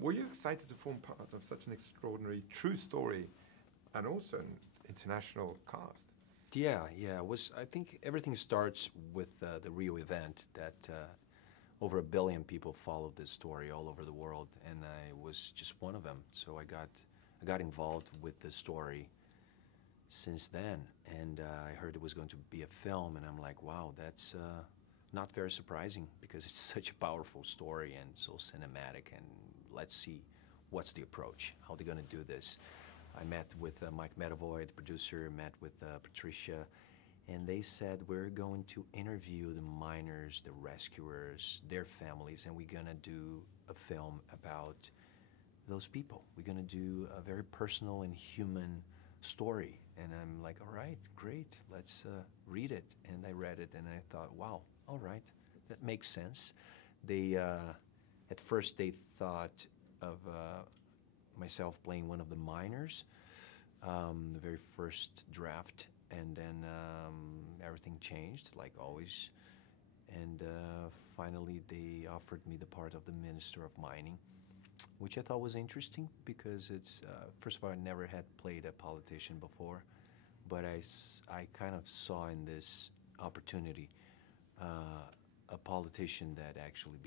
Were you excited to form part of such an extraordinary true story and also an international cast? Yeah, yeah. I think everything starts with the Rio event that over 1 billion people followed this story all over the world, and I was just one of them. So I got involved with the story since then, and I heard it was going to be a film, and I'm like, wow, that's not very surprising because it's such a powerful story and so cinematic. And let's see what's the approach, how they're going to do this. I met with Mike Medavoy, the producer, met with Patricia, and they said, we're going to interview the miners, the rescuers, their families, and we're going to do a film about those people. We're going to do a very personal and human story. And I'm like, all right, great, let's read it. And I read it, and I thought, wow, all right, that makes sense. They, at first, they thought of myself playing one of the miners, the very first draft, and then everything changed, like always. And finally, they offered me the part of the Minister of Mining, which I thought was interesting because it's, first of all, I never had played a politician before, but I kind of saw in this opportunity a politician that actually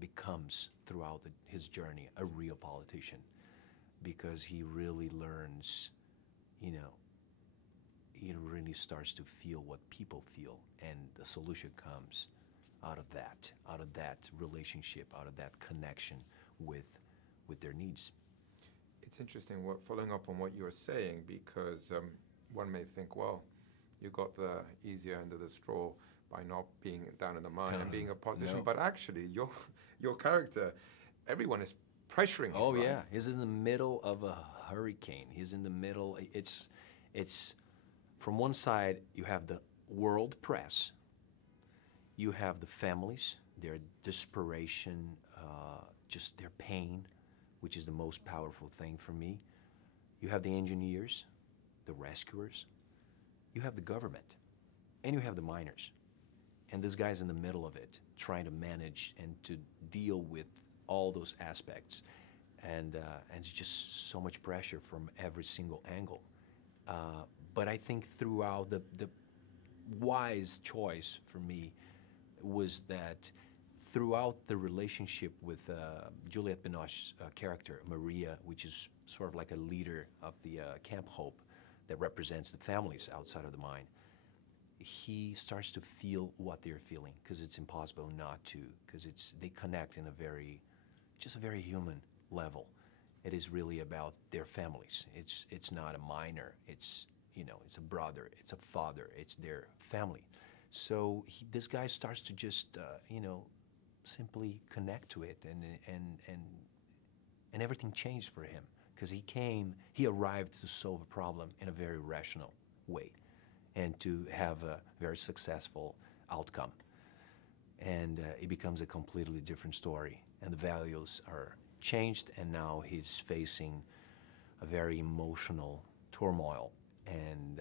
becomes, throughout his journey, a real politician, because he really learns, you know, he really starts to feel what people feel, and the solution comes out of that relationship, out of that connection with their needs. It's interesting, following up on what you were saying, because one may think, well, you got the easier end of the straw by not being down in the mine and being a politician, no. But actually, your character, everyone is pressuring him. Oh, right? yeah, he's in the middle of a hurricane. He's in the middle. It's from one side, you have the world press. You have the families, their desperation, just their pain, which is the most powerful thing for me. You have the engineers, the rescuers. You have the government, and you have the miners. And this guy's in the middle of it, trying to manage and to deal with all those aspects. And it's just so much pressure from every single angle. But I think throughout the wise choice for me was that throughout the relationship with Juliette Binoche's character, Maria, which is sort of like a leader of the Camp Hope that represents the families outside of the mine, he starts to feel what they're feeling, because it's impossible not to, because they connect in a very human level. It is really about their families. It's not a miner. It's a brother. It's a father. It's their family. So this guy starts to just simply connect to it, and everything changed for him, because he arrived to solve a problem in a very rational way, and to have a very successful outcome. And it becomes a completely different story, and the values are changed, and now he's facing a very emotional turmoil, and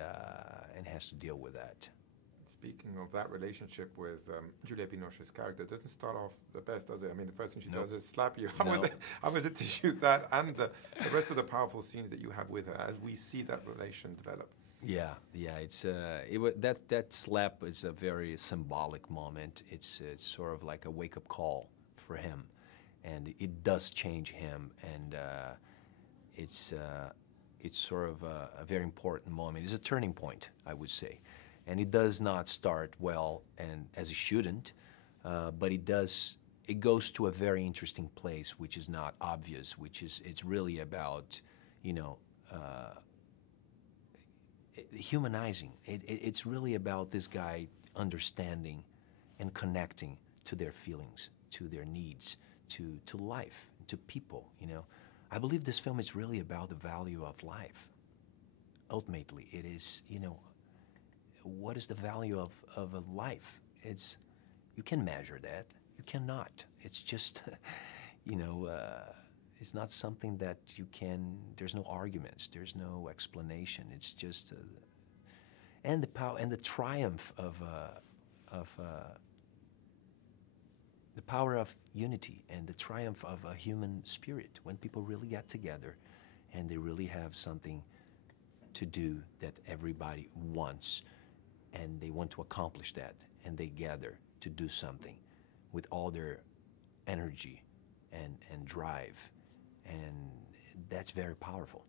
has to deal with that. Speaking of that relationship with Juliette Binoche's character, it doesn't start off the best, does it? I mean, the first thing she does is slap you. How was it to shoot that and the rest of the powerful scenes that you have with her as we see that relation develop? Yeah. That slap is a very symbolic moment. It's sort of like a wake-up call for him, and it does change him, and it's sort of a very important moment. It's a turning point, I would say. And it does not start well, and as it shouldn't, but it does. It goes to a very interesting place, which is not obvious. It's really about, humanizing. It's really about this guy understanding and connecting to their feelings, to their needs, to life, to people. I believe this film is really about the value of life. Ultimately, it is. What is the value of a life? You can measure that. You cannot. It's just, it's not something that you can. There's no arguments. There's no explanation. It's just, and the power and the triumph of the power of unity and the triumph of a human spirit, when people really get together and they really have something to do that everybody wants, and they want to accomplish that, and they gather to do something with all their energy and drive, and that's very powerful.